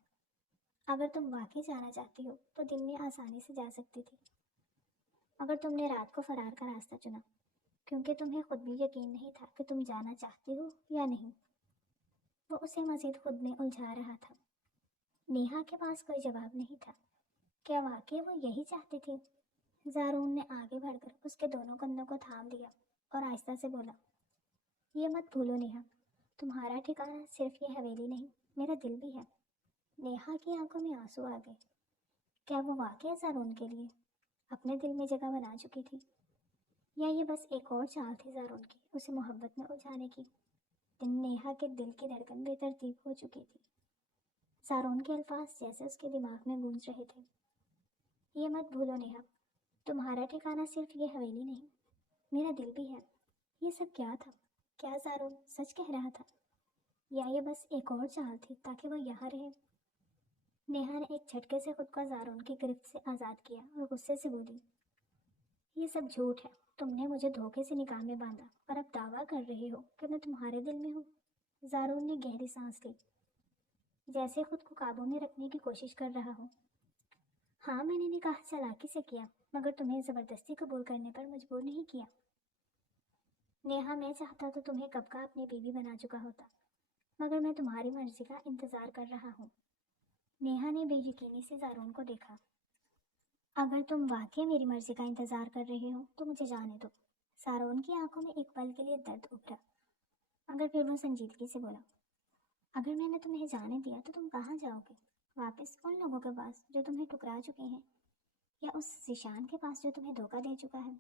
اگر تم واقعی جانا چاہتی ہو تو دن میں آسانی سے جا سکتی تھی، مگر تم نے رات کو فرار کا راستہ چنا، کیونکہ تمہیں خود بھی یقین نہیں تھا کہ تم جانا چاہتی ہو یا نہیں۔ وہ اسے مزید خود میں الجھا رہا تھا۔ نیہا کے پاس کوئی جواب نہیں تھا۔ کیا واقعی وہ یہی چاہتی تھی؟ زارون نے آگے بڑھ کر اس کے دونوں کندھوں کو تھام لیا اور آہستہ سے بولا، یہ مت بھولو نیہا، تمہارا ٹھکانہ صرف یہ حویلی نہیں، میرا دل بھی ہے۔ نیہا کی آنکھوں میں آنسو آ گئے۔ کیا وہ واقعی زارون کے لیے اپنے دل میں جگہ بنا چکی تھی، یا یہ بس ایک اور چال تھی زارون کی اسے محبت میں الجھانے کی؟ نیہا کے دل کی دھڑکن بے ترتیب ہو چکی تھی۔ زارون کے الفاظ جیسے اس کے دماغ میں گونج رہے تھے، یہ مت بھولو نیہا، تمہارا ٹھکانہ صرف یہ حویلی نہیں، میرا دل بھی ہے۔ یہ سب کیا تھا؟ کیا زارون سچ کہہ رہا تھا، یا یہ بس ایک اور چال تھی تاکہ وہ یہاں رہے؟ نیہا نے ایک جھٹکے سے خود کو زارون کی گرفت سے آزاد کیا اور غصے سے بولی، یہ سب جھوٹ ہے، تم نے مجھے دھوکے سے نکاح میں باندھا اور اب دعویٰ کر رہے ہو کہ میں تمہارے دل میں ہوں۔ زارون نے گہری سانس لی، جیسے خود کو قابو میں رکھنے کی کوشش کر رہا ہو۔ ہاں، میں نے نکاح چلاکی سے کیا، مگر تمہیں زبردستی قبول کرنے پر مجبور نہیں کیا۔ نیہا، میں چاہتا تو تمہیں کب کا اپنی بیوی بنا چکا ہوتا، مگر میں تمہاری مرضی کا انتظار کر رہا ہوں۔ نیہا نے بے یقینی سے زارون کو دیکھا۔ اگر تم واقعی میری مرضی کا انتظار کر رہے ہو تو مجھے جانے دو۔ زارون کی آنکھوں میں ایک پل کے لیے درد ابھرا، مگر پھر وہ سنجیدگی سے بولا، اگر میں نے تمہیں جانے دیا تو تم کہاں جاؤ گے؟ واپس ان لوگوں کے پاس جو تمہیں ٹکرا چکے ہیں، یا اس ذیشان کے پاس جو تمہیں دھوکہ دے چکا ہے؟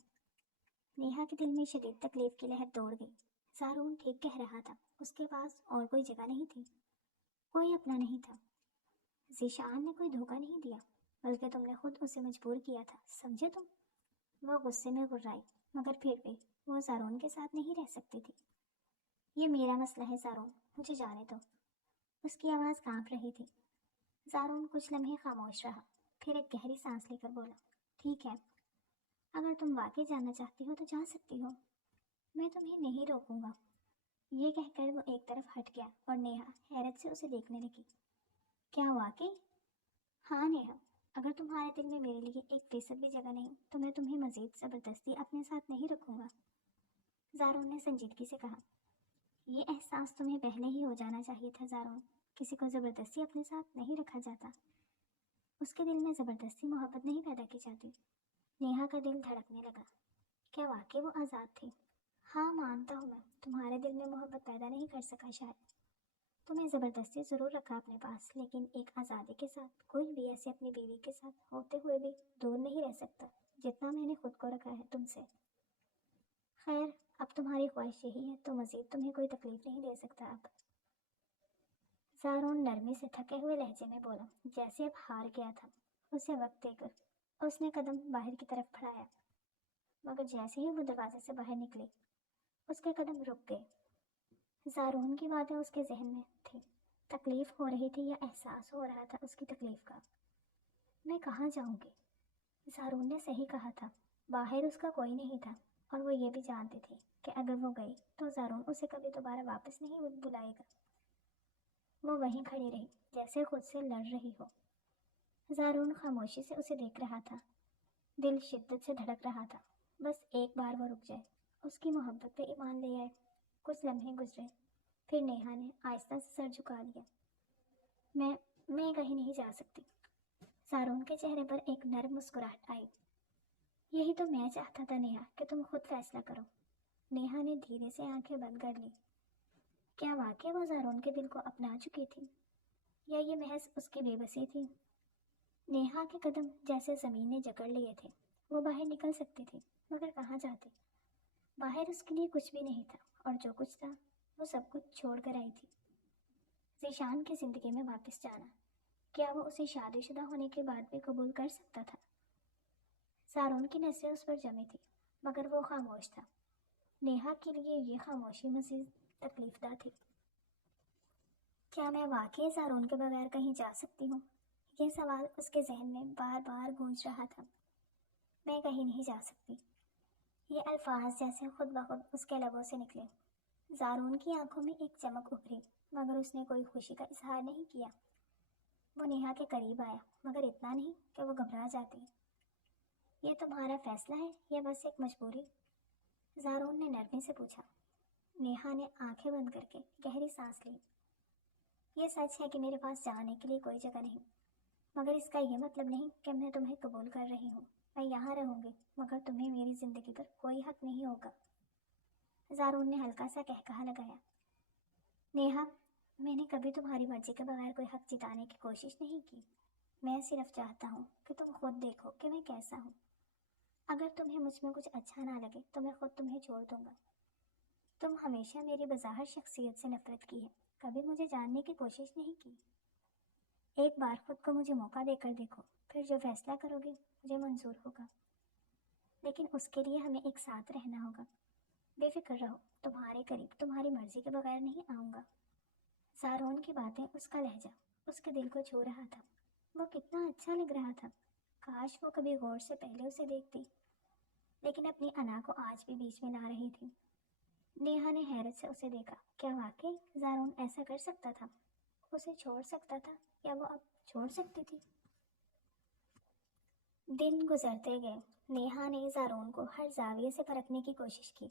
نیہا کے دل میں شدید تکلیف کی لہر دوڑ گئی۔ زارون ٹھیک کہہ رہا تھا، اس کے پاس اور کوئی جگہ نہیں تھی، کوئی اپنا نہیں تھا۔ ذیشان نے کوئی دھوکہ نہیں دیا، بلکہ تم نے خود اسے مجبور کیا تھا، سمجھے تم؟ وہ غصے میں گھرائی، مگر پھر بھی وہ زارون کے ساتھ نہیں رہ سکتی تھی۔ یہ میرا مسئلہ ہے زارون، مجھے جانے دو۔ اس کی آواز کانپ رہی تھی۔ زارون کچھ لمحے خاموش رہا، پھر ایک گہری سانس لے کر بولا، ٹھیک ہے، اگر تم واقعی جانا چاہتی ہو تو جا سکتی ہو، میں تمہیں نہیں روکوں گا۔ یہ کہہ کر وہ ایک طرف ہٹ گیا اور نیہا حیرت سے اسے دیکھنے لگی۔ کیا واقعی؟ ہاں نیہا، اگر تمہارے دل میں میرے لیے 1% بھی جگہ نہیں تو میں تمہیں مزید زبردستی اپنے ساتھ نہیں رکھوں گا۔ زارون نے سنجیدگی سے کہا، یہ احساس تمہیں پہلے ہی ہو جانا چاہیے تھا زارون، کسی کو زبردستی اپنے ساتھ نہیں رکھا جاتا، اس کے دل میں زبردستی محبت نہیں پیدا کی جاتی۔ نیہا کا دل دھڑکنے لگا، کیا واقعی وہ آزاد تھی؟ ہاں مانتا ہوں، میں تمہارے دل میں محبت پیدا نہیں کر سکا شاید، تمہیں زبردستی ضرور رکھا اپنے پاس، لیکن ایک آزادی کے ساتھ کوئی بھی ایسے اپنی بیوی کے ساتھ ہوتے ہوئے بھی دور نہیں رہ سکتا جتنا میں نے خود کو رکھا ہے تم سے۔ خیر، اب تمہاری خواہش یہی ہے تو مزید تمہیں کوئی تکلیف نہیں دے سکتا اب۔ زارون نرمی سے تھکے ہوئے لہجے میں بولا، جیسے اب ہار گیا تھا۔ اسے وقت دے کر اس نے قدم باہر کی طرف بڑھایا، مگر جیسے ہی وہ دروازے سے باہر نکلی اس کے قدم رک گئے۔ زارون کی باتیں اس کے ذہن میں تھی، تکلیف ہو رہی تھی یا احساس ہو رہا تھا اس کی تکلیف کا۔ میں کہاں جاؤں گی؟ زارون نے صحیح کہا تھا، باہر اس کا کوئی نہیں تھا، اور وہ یہ بھی جانتی تھی کہ اگر وہ گئی تو زارون اسے کبھی دوبارہ واپس نہیں بلائے گا۔ وہ وہیں کھڑی رہی جیسے خود سے لڑ رہی ہو۔ زارون خاموشی سے اسے دیکھ رہا تھا، دل شدت سے دھڑک رہا تھا، بس ایک بار وہ رک جائے، اس کی محبت پہ ایمان لے آئے۔ کچھ لمحے گزرے، پھر نیہا نے آہستہ سے سر جھکا لیا۔ میں کہیں نہیں جا سکتی۔ زارون کے چہرے پر ایک نرم مسکراہٹ آئی۔ یہی تو میں چاہتا تھا نیہا، کہ تم خود فیصلہ کرو۔ نیہا نے دھیرے سے آنکھیں بند کر لی۔ کیا واقعی وہ زارون کے دل کو اپنا چکی تھی، یا یہ محض اس کی بے بسی تھی؟ نیہا کے قدم جیسے زمین نے جکڑ لیے تھے۔ وہ باہر نکل سکتی تھی، مگر کہاں جاتی؟ باہر اس کے لیے کچھ بھی نہیں تھا، اور جو کچھ تھا وہ سب کچھ چھوڑ کر آئی تھی۔ ذیشان کی زندگی میں واپس جانا، کیا وہ اسے شادی شدہ ہونے کے بعد بھی قبول کر سکتا تھا؟ زارون کی نظریں اس پر جمی تھی، مگر وہ خاموش تھا۔ نیہا کے لیے یہ خاموشی مزید تکلیف دہ تھی۔ کیا میں واقعی زارون کے بغیر کہیں جا سکتی ہوں؟ یہ سوال اس کے ذہن میں بار بار گونج رہا تھا۔ میں کہیں نہیں جا سکتی۔ یہ الفاظ جیسے خود بخود اس کے لبوں سے نکلے۔ زارون کی آنکھوں میں ایک چمک ابھری، مگر اس نے کوئی خوشی کا اظہار نہیں کیا۔ وہ نیہا کے قریب آیا، مگر اتنا نہیں کہ وہ گھبرا جاتی۔ یہ تمہارا فیصلہ ہے یا بس ایک مجبوری؟ زارون نے نرمی سے پوچھا۔ نیہا نے آنکھیں بند کر کے گہری سانس لی۔ یہ سچ ہے کہ میرے پاس جانے کے لیے کوئی جگہ نہیں، مگر اس کا یہ مطلب نہیں کہ میں تمہیں قبول کر رہی ہوں۔ میں یہاں رہوں گی، مگر تمہیں میری زندگی پر کوئی حق نہیں ہوگا۔ زارون نے ہلکا سا قہقہا لگایا۔ نیہا، میں نے کبھی تمہاری مرضی کے بغیر کوئی حق جتانے کی کوشش نہیں کی۔ میں صرف چاہتا ہوں کہ تم خود دیکھو کہ میں کیسا ہوں۔ اگر تمہیں مجھ میں کچھ اچھا نہ لگے تو میں خود تمہیں چھوڑ دوں گا۔ تم ہمیشہ میری بظاہر شخصیت سے نفرت کی ہے، کبھی مجھے جاننے کی کوشش نہیں کی۔ ایک بار خود کو مجھے موقع دے کر دیکھو، پھر جو فیصلہ کرو گے مجھے منظور ہوگا، لیکن اس کے لیے ہمیں ایک ساتھ رہنا ہوگا۔ بے فکر رہو، تمہارے قریب تمہاری مرضی کے بغیر نہیں آؤں گا۔ زارون کی باتیں، اس کا لہجہ اس کے دل کو چھو رہا تھا۔ وہ کتنا اچھا لگ رہا تھا، کاش وہ کبھی غور سے پہلے اسے دیکھتی، لیکن اپنی انا کو آج بھی بیچ میں لا رہی تھی۔ نیہا نے حیرت سے اسے دیکھا۔ کیا واقعی زارون ایسا کر سکتا تھا؟ اسے چھوڑ سکتا تھا، یا وہ اب چھوڑ سکتی تھی؟ دن گزرتے گئے۔ نیہا نے زارون کو ہر زاویے سے پرکھنے کی کوشش کی۔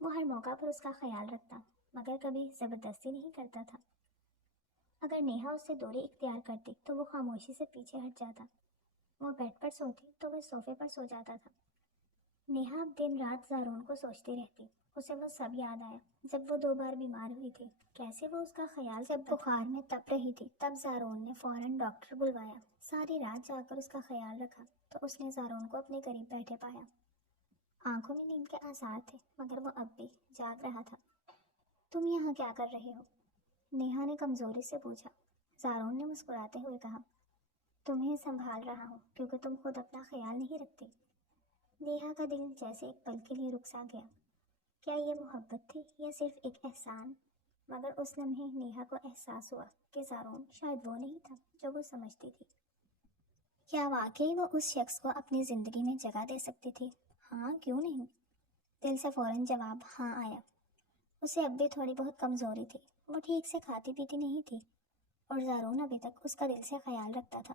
وہ ہر موقع پر اس کا خیال رکھتا، مگر کبھی زبردستی نہیں کرتا تھا۔ اگر نیہا اس سے دوری اختیار کرتی تو وہ خاموشی سے پیچھے ہٹ جاتا۔ وہ بیڈ پر سوتی تو وہ صوفے پر سو جاتا تھا۔ نیہا اب دن رات زارون کو سوچتی رہتی۔ اسے وہ سب یاد آیا، جب وہ 2 بار بیمار ہوئی تھی، کیسے وہ اس کا خیال جب بخار میں تپ رہی تھی، تب زارون نے فوراً ڈاکٹر بلوایا۔ ساری رات جا کر اس کا خیال رکھا تو اس نے زارون کو اپنے قریب بیٹھے پایا۔ آنکھوں میں نیند کے آثار تھے، مگر وہ اب بھی جاگ رہا تھا۔ تم یہاں کیا کر رہے ہو؟ نیہا نے کمزوری سے پوچھا۔ زارون نے مسکراتے ہوئے کہا، تمہیں سنبھال رہا ہوں کیونکہ تم خود اپنا خیال نہیں رکھتی۔ نیہا کا دل جیسے ایک پل کے لیے رک سا گیا۔ کیا یہ محبت تھی یا صرف ایک احسان؟ مگر اس لمحے نیہا کو احساس ہوا کہ زارون شاید وہ نہیں تھا جو وہ سمجھتی تھی۔ کیا واقعی وہ اس شخص کو اپنی زندگی میں جگہ دے سکتی تھی؟ ہاں، کیوں نہیں؟ دل سے فوراً جواب ہاں آیا۔ اسے اب بھی تھوڑی بہت کمزوری تھی، وہ ٹھیک سے کھاتی پیتی نہیں تھی، اور زارون ابھی تک اس کا دل سے خیال رکھتا تھا۔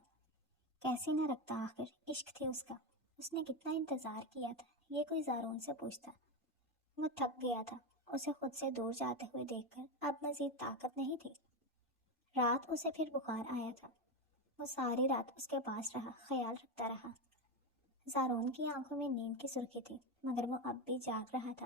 کیسے نہ رکھتا، آخر عشق تھی اس کا۔ اس نے کتنا انتظار کیا تھا یہ کوئی زارون سے پوچھتا۔ وہ تھک گیا تھا، اسے خود سے دور جاتے ہوئے دیکھ کر اب مزید طاقت نہیں تھی۔ رات اسے پھر بخار آیا تھا۔ وہ ساری رات اس کے پاس رہا، خیال رکھتا رہا۔ زارون کی آنکھوں میں نیند کی سرخی تھی، مگر وہ اب بھی جاگ رہا تھا۔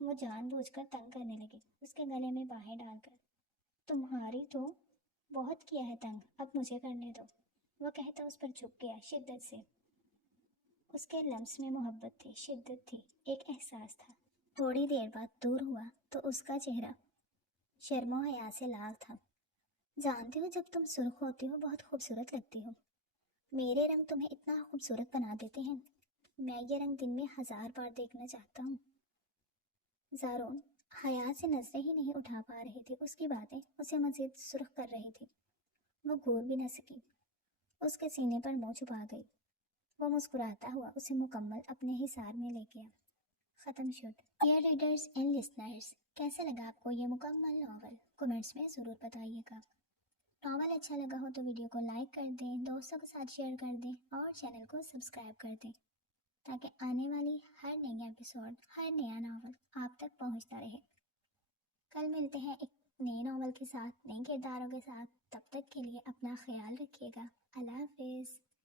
وہ جان بوجھ کر تنگ کرنے لگی، اس کے گلے میں باہیں ڈال کر۔ تمہاری تو بہت کیا ہے تنگ، اب مجھے کرنے دو۔ وہ کہتا اس پر جھک گیا شدت سے۔ اس کے لمس میں محبت تھی، شدت تھی، ایک احساس تھا۔ تھوڑی دیر بعد دور ہوا تو اس کا چہرہ شرم و حیا سے لال تھا۔ جانتی ہو جب تم سرخ ہوتی ہو بہت خوبصورت لگتی ہو۔ میرے رنگ تمہیں اتنا خوبصورت بنا دیتے ہیں، میں یہ رنگ دن میں 1000 بار دیکھنا چاہتا ہوں۔ زارون حیا سے نظریں ہی نہیں اٹھا پا رہی تھی، اس کی باتیں اسے مزید سرخ کر رہی تھی۔ وہ گور بھی نہ سکی، اس کے سینے پر منہ چھپا گئی۔ وہ مسکراتا ہوا اسے مکمل اپنے حصار میں لے گیا۔ ختم شد۔ ڈیئر ریڈرز اینڈ لسنرز، کیسا لگا آپ کو یہ مکمل ناول؟ کمنٹس میں ضرور بتائیے گا۔ ناول اچھا لگا ہو تو ویڈیو کو لائک کر دیں، دوستوں کے ساتھ شیئر کر دیں اور چینل کو سبسکرائب کر دیں تاکہ آنے والی ہر نئی ایپیسوڈ، ہر نیا ناول آپ تک پہنچتا رہے۔ کل ملتے ہیں ایک نئے ناول کے ساتھ، نئے کرداروں کے ساتھ۔ تب تک کے لیے اپنا خیال رکھیے گا۔ اللہ حافظ۔